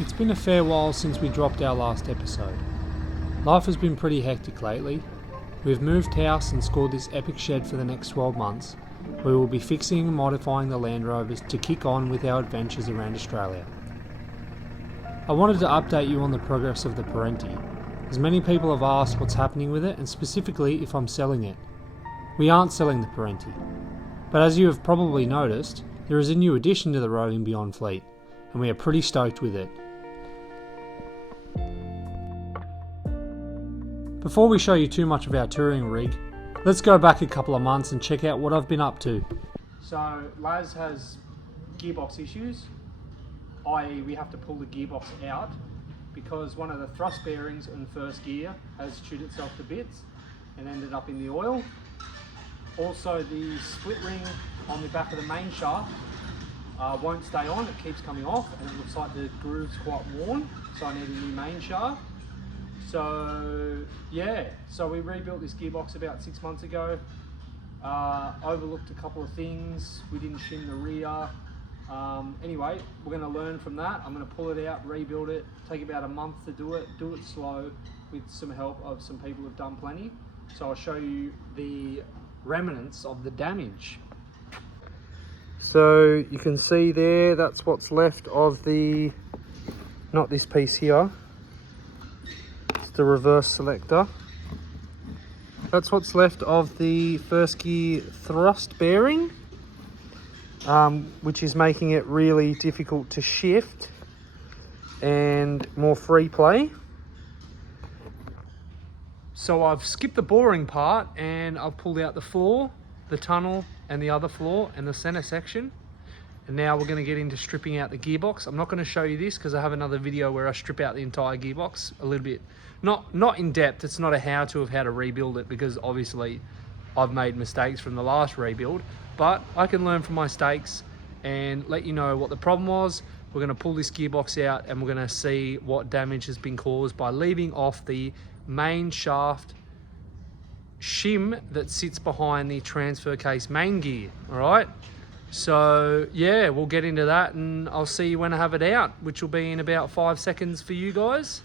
It's been a fair while since we dropped our last episode. Life has been pretty hectic lately. We've moved house and scored this epic shed for the next 12 months. We will be fixing and modifying the Land Rovers to kick on with our adventures around Australia. I wanted to update you on the progress of the Perentie, as many people have asked what's happening with it and specifically if I'm selling it. We aren't selling the Perentie, but as you have probably noticed, there is a new addition to the Roving Beyond fleet, and we are pretty stoked with it. Before we show you too much of our touring rig, let's go back a couple of months and check out what I've been up to. So Laz has gearbox issues, i.e. we have to pull the gearbox out because one of the thrust bearings in first gear has chewed itself to bits and ended up in the oil. Also the split ring on the back of the main shaft won't stay on, it keeps coming off and it looks like the groove's quite worn, so I need a new main shaft. So yeah, so we rebuilt this gearbox about 6 months ago, overlooked a couple of things, we didn't shim the rear. Anyway, we're going to learn from that. I'm going to pull it out, rebuild it, take about a month to do it slow with some help of some people who've done plenty. So I'll show you the remnants of the damage. So you can see there, that's what's left of the, not this piece here, the reverse selector. That's what's left of the first gear thrust bearing, which is making it really difficult to shift and more free play. So I've skipped the boring part and I've pulled out the floor, the tunnel and the other floor and the center section. And now we're going to get into stripping out the gearbox. I'm not going to show you this because I have another video where I strip out the entire gearbox a little bit. Not in depth, it's not a how-to of how to rebuild it because obviously I've made mistakes from the last rebuild, but I can learn from my mistakes and let you know what the problem was. We're going to pull this gearbox out and we're going to see what damage has been caused by leaving off the main shaft shim that sits behind the transfer case main gear, all right? So yeah, we'll get into that and I'll see you when I have it out, which will be in about 5 seconds for you guys.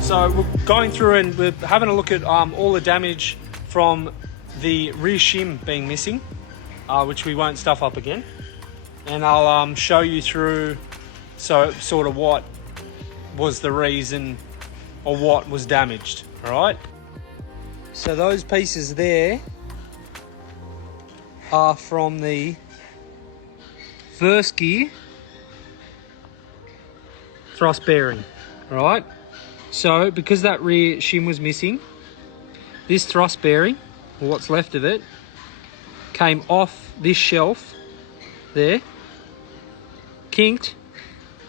So we're going through and we're having a look at all the damage from the rear shim being missing, which we won't stuff up again. And I'll show you through sort of what was the reason or what was damaged, all right? So those pieces there are from the first gear thrust bearing, all right? So because that rear shim was missing, this thrust bearing, or what's left of it, came off this shelf there, kinked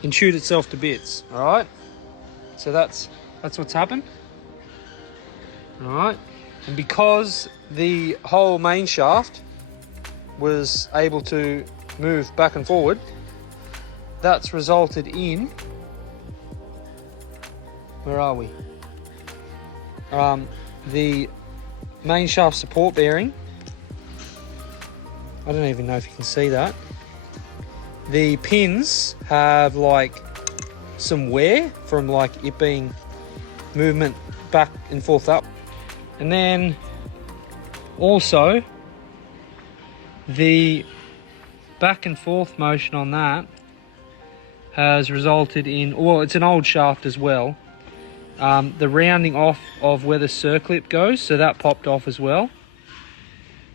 and chewed itself to bits, all right? So that's what's happened, all right? And because the whole main shaft was able to move back and forward, that's resulted in, where are we? The main shaft support bearing, I don't even know if you can see that. The pins have like some wear from like it being movement back and forth up. And then also the back and forth motion on that has resulted in, well, it's an old shaft as well. The rounding off of where the circlip goes, so that popped off as well.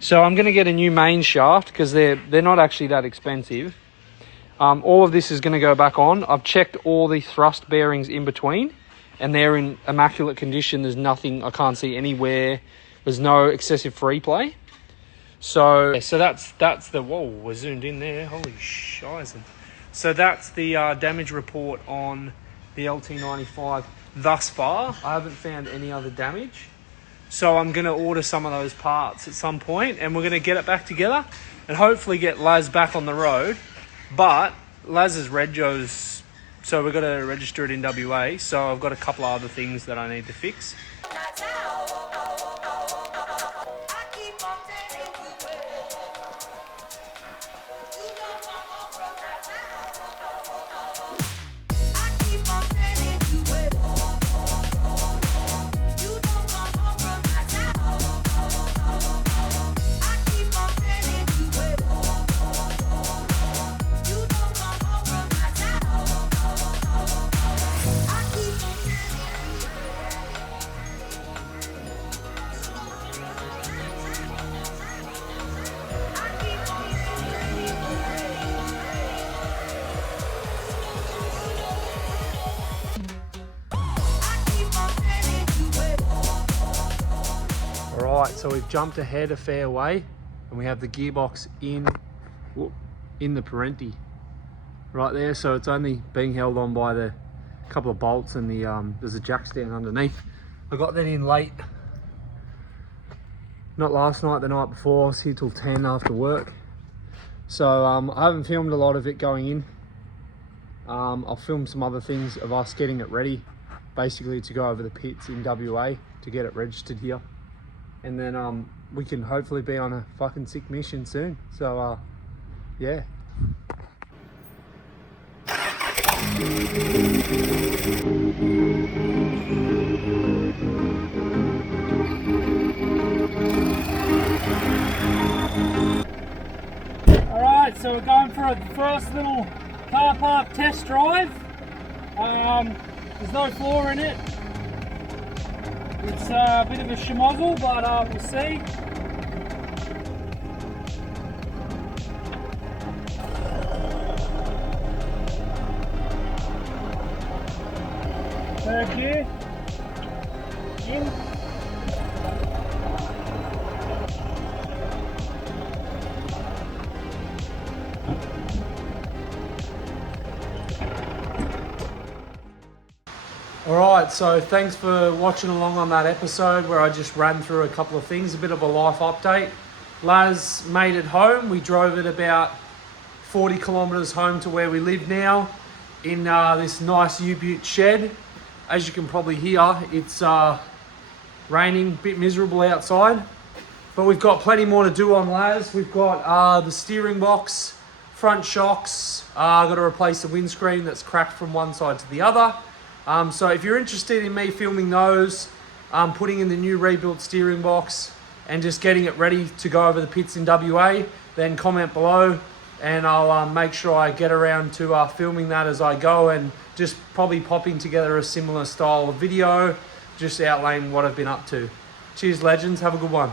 So I'm going to get a new main shaft because they're not actually that expensive. All of this is going to go back on. I've checked all the thrust bearings in between and they're in immaculate condition. There's nothing, I can't see anywhere. There's no excessive free play. So that's the, whoa, we're zoomed in there. Holy shizen. So that's the damage report on the LT95 thus far. I haven't found any other damage. So I'm going to order some of those parts at some point and we're going to get it back together and hopefully get Laz back on the road. But Laz's regos, so we've got to register it in WA. So I've got a couple of other things that I need to fix. Alright, so we've jumped ahead a fair way and we have the gearbox in the Perentie right there. So it's only being held on by the couple of bolts and there's a jack stand underneath. I got that in late, not last night, the night before. I was here till 10 after work. So I haven't filmed a lot of it going in. I'll film some other things of us getting it ready, basically to go over the pits in WA to get it registered here. And then we can hopefully be on a fucking sick mission soon. So yeah. Alright, so we're going for a first little car park test drive. There's no floor in it. It's a bit of a schmozzle, but we'll see. Third gear, in. Alright, so thanks for watching along on that episode where I just ran through a couple of things, a bit of a life update. Laz made it home. We drove it about 40 kilometers home to where we live now in this nice U-Butte shed. As you can probably hear, it's raining, a bit miserable outside, but we've got plenty more to do on Laz. We've got the steering box, front shocks, got to replace the windscreen that's cracked from one side to the other. So if you're interested in me filming those, putting in the new rebuilt steering box and just getting it ready to go over the pits in WA, then comment below and I'll make sure I get around to filming that as I go and just probably popping together a similar style of video, just outlining what I've been up to. Cheers legends, have a good one.